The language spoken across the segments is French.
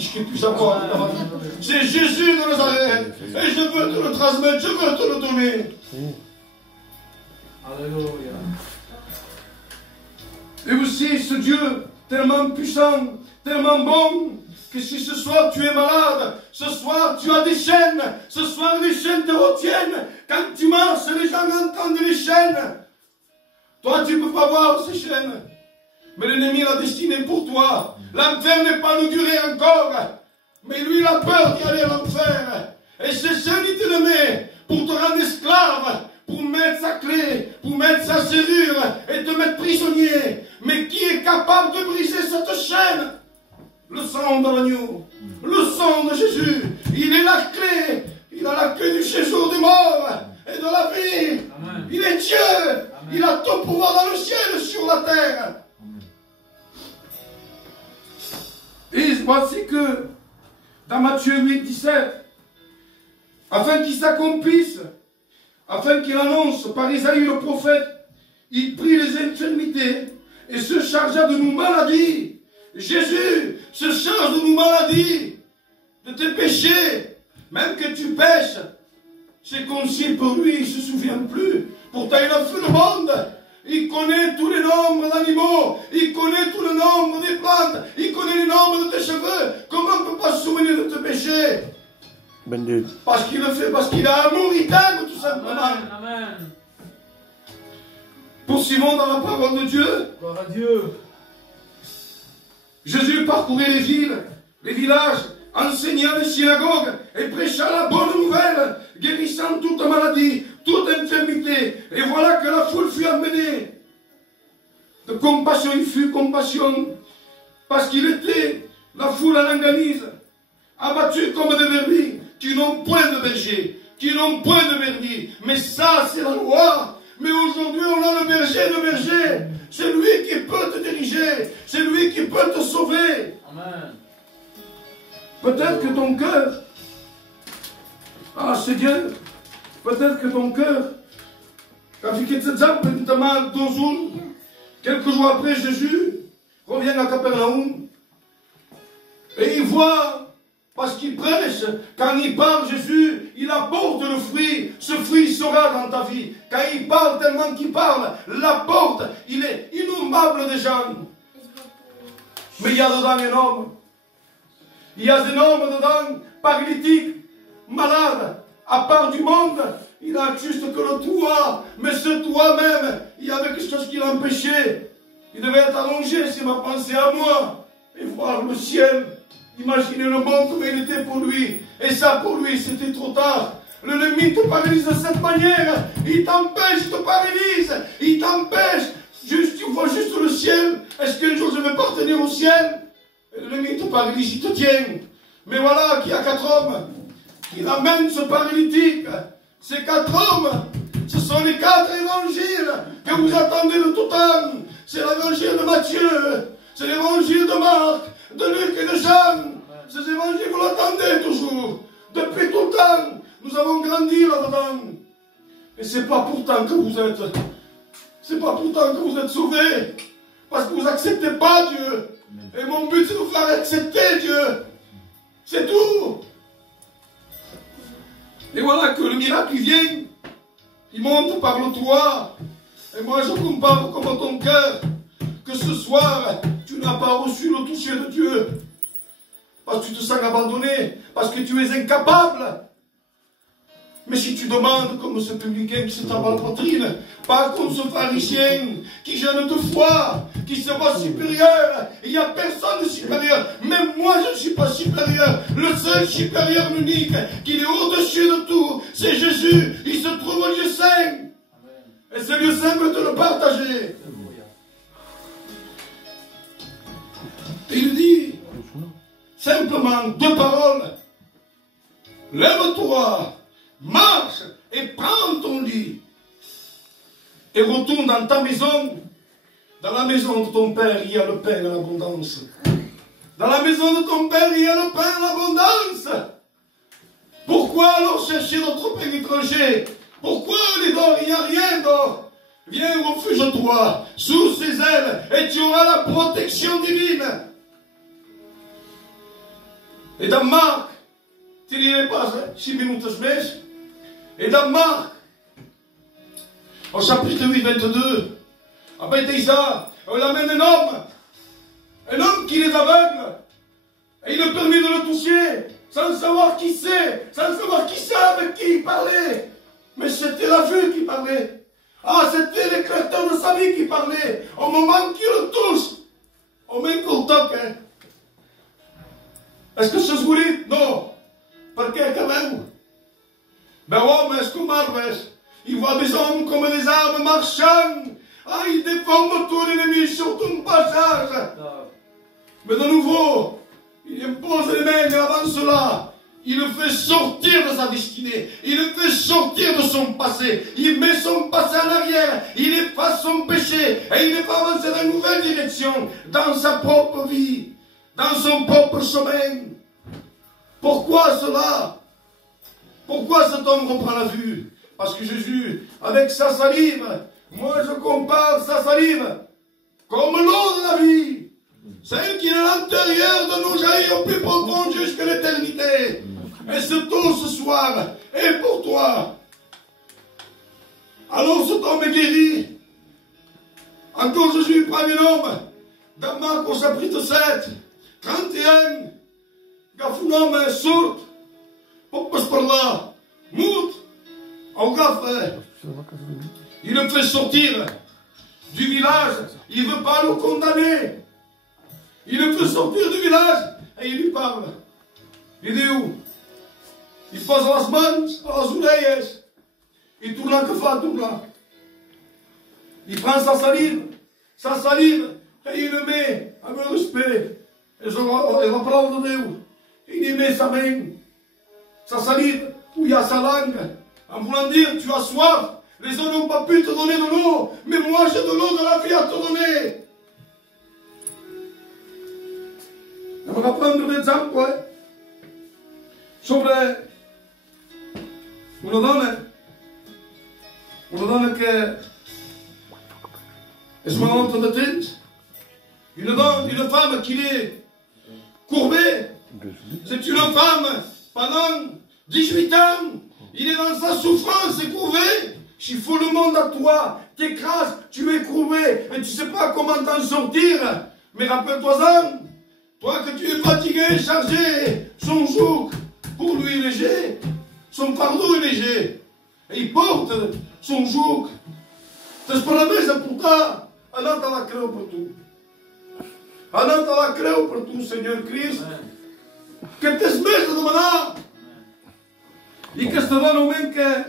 que tu savoir. C'est Jésus de Nazareth. Et je veux te le transmettre, je veux te le donner. Alléluia. Et aussi ce Dieu tellement puissant, tellement bon, que si ce soir tu es malade, ce soir tu as des chaînes, ce soir les chaînes te retiennent. Quand tu marches, les gens entendent les chaînes. Toi, tu ne peux pas voir ces chaînes. Mais l'ennemi l'a destiné pour toi. L'enfer n'est pas inauguré encore. Mais lui, il a peur d'y aller à l'enfer. Et ces chaînes, il te le met pour te rendre esclave, pour mettre sa clé, pour mettre sa serrure et te mettre prisonnier. Mais qui est capable de briser cette chaîne? Le sang de l'agneau, le sang de Jésus. Il est la clé. Il a la clé du séjour des morts et de la vie. Amen. Il est Dieu. Amen. Il a tout pouvoir dans le ciel et sur la terre. Amen. Et voici que dans Matthieu 8, 17, afin qu'il s'accomplisse, afin qu'il annonce par Isaïe le prophète, il prit les infirmités et se chargea de nos maladies. Jésus se charge de nos maladies, de tes péchés. Même que tu pêches, c'est comme si pour lui, il ne se souvient plus. Pourtant, il a fait le monde. Il connaît tous les nombres d'animaux. Il connaît tout le nombre des plantes. Il connaît le nombre de tes cheveux. Comment on ne peut pas se souvenir de tes péchés? Parce qu'il le fait, parce qu'il a amour, il t'aime tout simplement. Amen. Amen. Poursuivons dans la parole de Dieu. Gloire à Dieu. Jésus parcourait les villes, les villages, enseignant les synagogues et prêchant la bonne nouvelle, guérissant toute maladie, toute infirmité. Et voilà que la foule fut emmenée. De compassion, il fut compassion, parce qu'il était la foule en longanise, abattue comme des brebis, qui n'ont point de berger, qui n'ont point de berger. Mais ça, c'est la loi. Mais aujourd'hui, on a le berger de berger. C'est lui qui peut te diriger. C'est lui qui peut te sauver. Amen. Peut-être que ton cœur, c'est Dieu, peut-être que ton cœur, quelques jours après, Jésus revient à Capernaum et il voit, parce qu'il prêche, quand il parle, Jésus, il apporte le fruit. Ce fruit sera dans ta vie. Quand il parle, tellement qu'il parle, l'apporte. Il est innommable des gens. Mais il y a dedans un homme. Il y a un homme dedans, paralytique, malade, à part du monde. Il a juste que le toit. Mais ce toit même, il y avait quelque chose qui l'empêchait. Il devait être allongé, c'est ma pensée à moi. Et voir le ciel. Imaginez le monde comme il était pour lui. Et ça, pour lui, c'était trop tard. L'ennemi te paralyse de cette manière. Il t'empêche, il te paralyse. Il t'empêche. Juste, tu vois juste le ciel. Est-ce qu'un jour je vais parvenir au ciel? L'ennemi te paralyse, il te tient. Mais voilà qu'il y a 4 hommes qui ramènent ce paralytique. Ces 4 hommes, ce sont les 4 évangiles que vous attendez de tout temps. C'est l'évangile de Matthieu, c'est l'évangile de Marc, de Luc et de Jean. Ces évangiles, vous l'attendez toujours. Depuis tout le temps, nous avons grandi là-dedans. Et c'est pas pourtant que vous êtes. C'est pas pourtant que vous êtes sauvés. Parce que vous n'acceptez pas Dieu. Et mon but, c'est de vous faire accepter Dieu. C'est tout. Et voilà que le miracle, il vient. Il monte par le toit. Et moi, je compare comme ton cœur. Que ce soir, tu n'as pas reçu le toucher de Dieu. Parce que tu te sens abandonné. Parce que tu es incapable. Mais si tu demandes, comme ce publicain qui se tape à la poitrine, pas comme ce pharisien qui jeûne 2 fois, qui se voit supérieur, il n'y a personne de supérieur, même moi je ne suis pas supérieur, le seul supérieur, l'unique, qui est au-dessus de tout, c'est Jésus, il se trouve au lieu saint, et ce lieu saint veut te le partager. Et il dit, simplement 2 paroles, lève-toi, marche et prends ton lit et retourne dans ta maison. Dans la maison de ton père, il y a le pain en abondance. Dans la maison de ton père, il y a le pain en abondance. Pourquoi alors chercher notre pain étranger? Pourquoi aller dehors? Il n'y a rien dehors. Viens, refuge-toi sous ses ailes et tu auras la protection divine. E da Marc, tirei pas 6 minutos mais. Et dans Marc, au chapitre 8, 22, après ça, on amène un homme qui les aveugle, et il a permis de le toucher, sans savoir qui c'est, sans savoir qui c'est avec qui il parlait. Mais c'était la vue qui parlait. Ah, c'était l'éclatant de sa vie qui parlait. Au moment qu'il le touche, au même qu'on le toque. Hein. Est-ce que c'est joli? Non. Parce que quand même. Ben hommes comme arbres, ils voient des hommes comme des arbres marchant. Ah, ils déforment tout l'ennemi sur tout le passage. Mais de nouveau, il impose les mains et avant cela, il le fait sortir de sa destinée. Il le fait sortir de son passé. Il met son passé en arrière. Il efface son péché. Et il va avancer dans une nouvelle direction. Dans sa propre vie. Dans son propre chemin. Pourquoi cela? Pourquoi cet homme reprend la vue? Parce que Jésus, avec sa salive, moi je compare sa salive comme l'eau de la vie. Celle qui est à l'intérieur de nos jaillit au plus profond jusqu'à l'éternité. Et surtout ce soir, et pour toi. Alors cet homme est guéri. Encore Jésus prend un homme. Dans Marc au chapitre 7, 31. Gaf un homme sourd. Pour passer par là. Mout. Au gaf. Il le fait sortir du village. Il ne veut pas le condamner. Il le fait sortir du village. Et il lui parle. Il dit où? Il pose las mans a les oreilles. Il tourne que fa, tourne. Il prend sa salive, et il le met avec respect. Et la parole de Dieu. Il y met sa main, sa salive, où il y a sa langue. En voulant dire, tu as soif. Les hommes n'ont pas pu te donner de l'eau, mais moi j'ai de l'eau de la vie à te donner. On va prendre un exemple sobre una dona que és una dona de temps, une femme qui est courbée. C'est une femme pendant 18 ans, il est dans sa souffrance, est courbé. Il faut le monde à toi, t'écrases, tu es courbé, et tu ne sais pas comment t'en sortir. Mais rappelle-toi-en, toi que tu es fatigué, chargé, son joug pour lui est léger, son fardeau est léger, et il porte son joug. T'esperavais pour toi, anat à la creu pour tout. Anat à la creu pour tout, Seigneur Christ. Que t'esmeres de demanar. I que està donant un moment que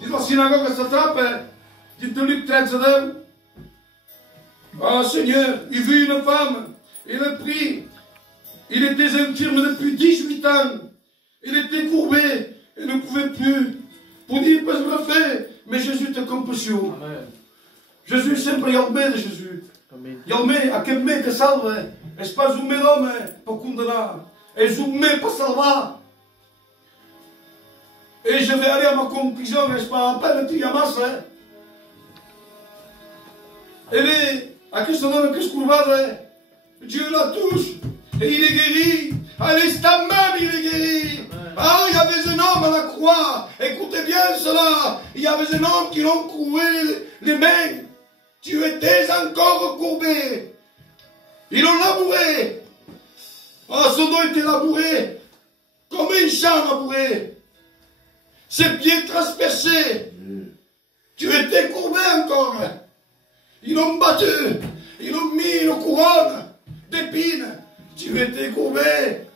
dins la sinagoga s'atrapa, dins de Luc 13:10. Ah Seigneur, il vit une femme, il a pris, il était infirme depuis 18 ans, il était courbé, il ne pouvait plus. Pour dire, pas je le fais, mais Jésus te compassion. Jésus sempre hi ha el bé de Jésus. Hi ha el bé, aquest bé que salva. És pas un bé d'home per condenar, és un bé per salvar. Et je vais aller à ma conclusion, n'est-ce pas? À peine tu y as masse. Elle est, à qui se donne que ce courvade, Dieu la touche, et il est guéri. À l'instant même, il est guéri. Ah, il y avait un homme à la croix. Écoutez bien cela. Il y avait un homme qui l'ont courbé les mains. Tu étais encore courbé. Ils l'ont labouré. Ah, son dos était labouré. Comme un champ labouré. Ses pieds transpercés. Tu étais courbé encore. Ils l'ont battu. Ils l'ont mis une couronne d'épines. Tu étais courbé.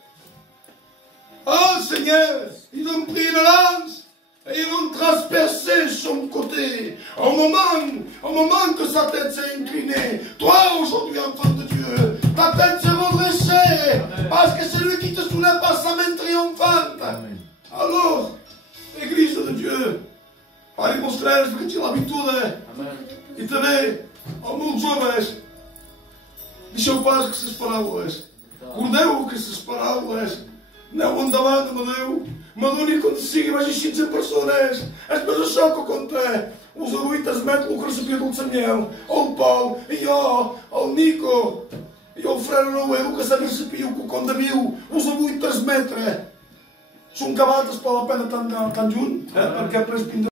Oh Seigneur, ils ont pris une lance et ils ont transpercé son côté. Au moment que sa tête s'est inclinée, toi aujourd'hui, enfant de Dieu, ta tête s'est redressée parce que c'est lui qui te soulève par sa main triomphante. Amen. Alors, Église de Dieu, pare meus frères, que tinha l'habitude e também alguns jovens, deixeu paz que se paraules, cordeu que se paraules, não andava me doni quando siga mais de 500 pessoas, as pessoas só que eu contei, os aluitas metem o que recebia do Samuel, o Paulo, e o Nico, E el frare Noel, que sempre sapiu que quan deviu us avui transmetre son cavalls per la pena tan junt, perquè després